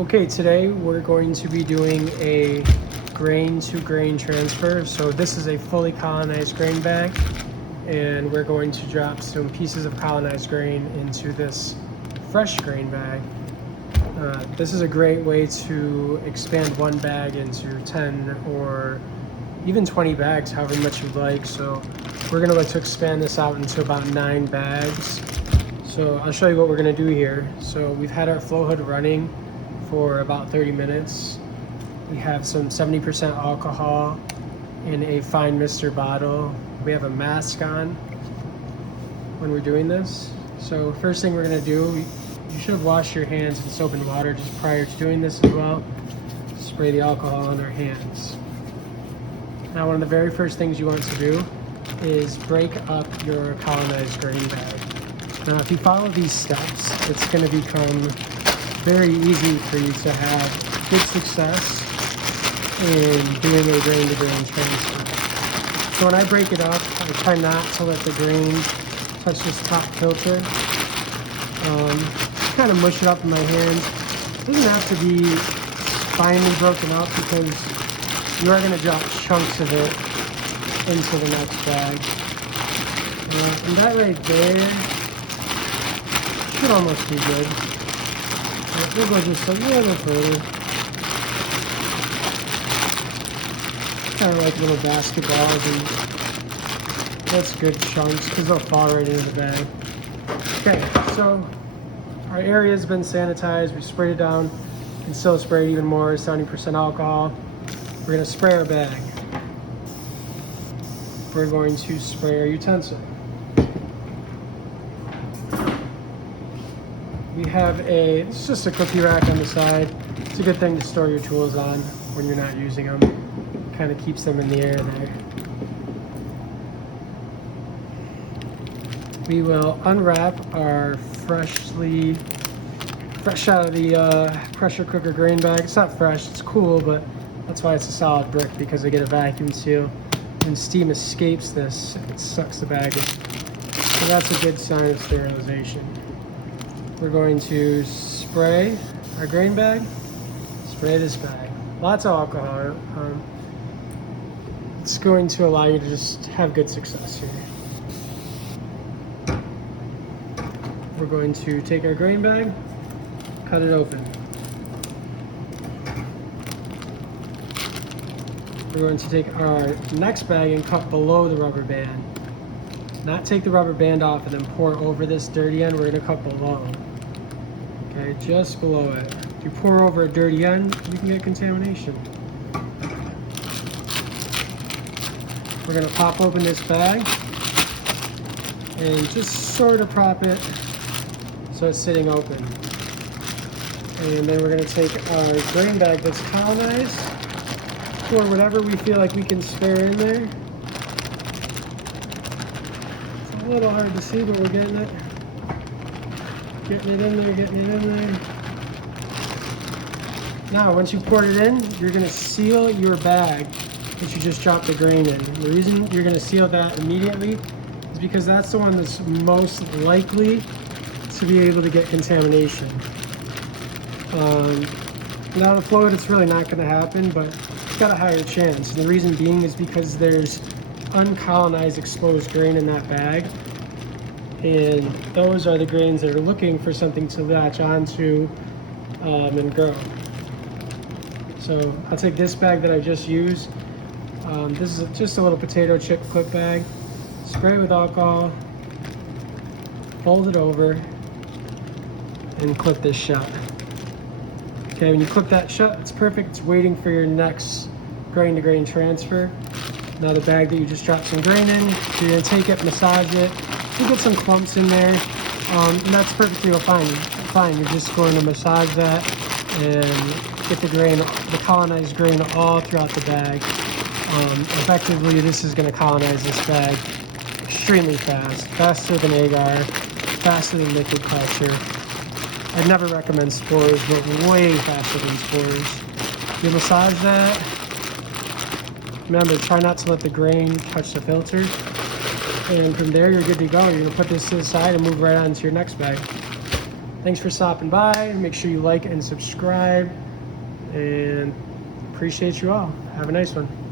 Okay, today we're going to be doing a grain to grain transfer. So this is a fully colonized grain bag, and we're going to drop some pieces of colonized grain into this fresh grain bag. This is a great way to expand one bag into 10 or even 20 bags, however much you'd like. So we're gonna like to expand this out into about 9 bags. So I'll show you what we're gonna do here. So we've had our flow hood running for about 30 minutes. We have some 70% alcohol in a fine mister bottle. We have a mask on when we're doing this. So first thing we're gonna do, you should wash your hands in soap and water just prior to doing this as well. Spray the alcohol on our hands. Now one of the very first things you want to do is break up your colonized grain bag. Now if you follow these steps, it's gonna become very easy for you to have good success in doing a grain to grain transfer. So when I break it up, I try not to let the grain touch this top filter. Just kind of mush it up in my hands. It doesn't have to be finely broken up because you are going to drop chunks of it into the next bag. And that right there should almost be good. We'll go just a little bit further. Kind of like little basketballs, and that's good chunks because they'll fall right into the bag. Okay, so our area has been sanitized. We sprayed it down. You can still spray it even more, 70% alcohol. We're going to spray our bag. We're going to spray our utensil. We have it's just a cookie rack on the side. It's a good thing to store your tools on when you're not using them. Kind of keeps them in the air there. We will unwrap our fresh out of the pressure cooker grain bag. It's not fresh, it's cool, but that's why it's a solid brick, because they get a vacuum seal. When steam escapes this, it sucks the bag in. So that's a good sign of sterilization. We're going to spray our grain bag, spray this bag. Lots of alcohol. It's going to allow you to just have good success here. We're going to take our grain bag, cut it open. We're going to take our next bag and cut below the rubber band. Not take the rubber band off and then pour over this dirty end. We're going to cut below. Okay, just below it. If you pour over a dirty end, you can get contamination. We're going to pop open this bag and just sort of prop it so it's sitting open. And then we're going to take our grain bag that's colonized, pour whatever we feel like we can spare in there. It's a little hard to see, but we're getting it. Getting it in there, getting it in there. Now, once you pour it in, you're going to seal your bag that you just dropped the grain in. The reason you're going to seal that immediately is because that's the one that's most likely to be able to get contamination. Without a flow hood, it's really not going to happen, but it's got a higher chance. And the reason being is because there's uncolonized exposed grain in that bag. And those are the grains that are looking for something to latch onto and grow. So I'll take this bag that I just used. This is just a little potato chip clip bag. Spray it with alcohol, fold it over, and clip this shut. Okay, when you clip that shut, it's perfect. It's waiting for your next grain to grain transfer. Now the bag that you just dropped some grain in, you're gonna take it, massage it. You get some clumps in there, and that's perfectly fine. You're just going to massage that and get the colonized grain all throughout the bag. Effectively, this is going to colonize this bag extremely fast, faster than agar, faster than liquid culture. I'd never recommend spores, but way faster than spores. You massage that. Remember, try not to let the grain touch the filter. And from there, you're good to go. You're going to put this to the side and move right on to your next bag. Thanks for stopping by. Make sure you like and subscribe, and appreciate you all. Have a nice one.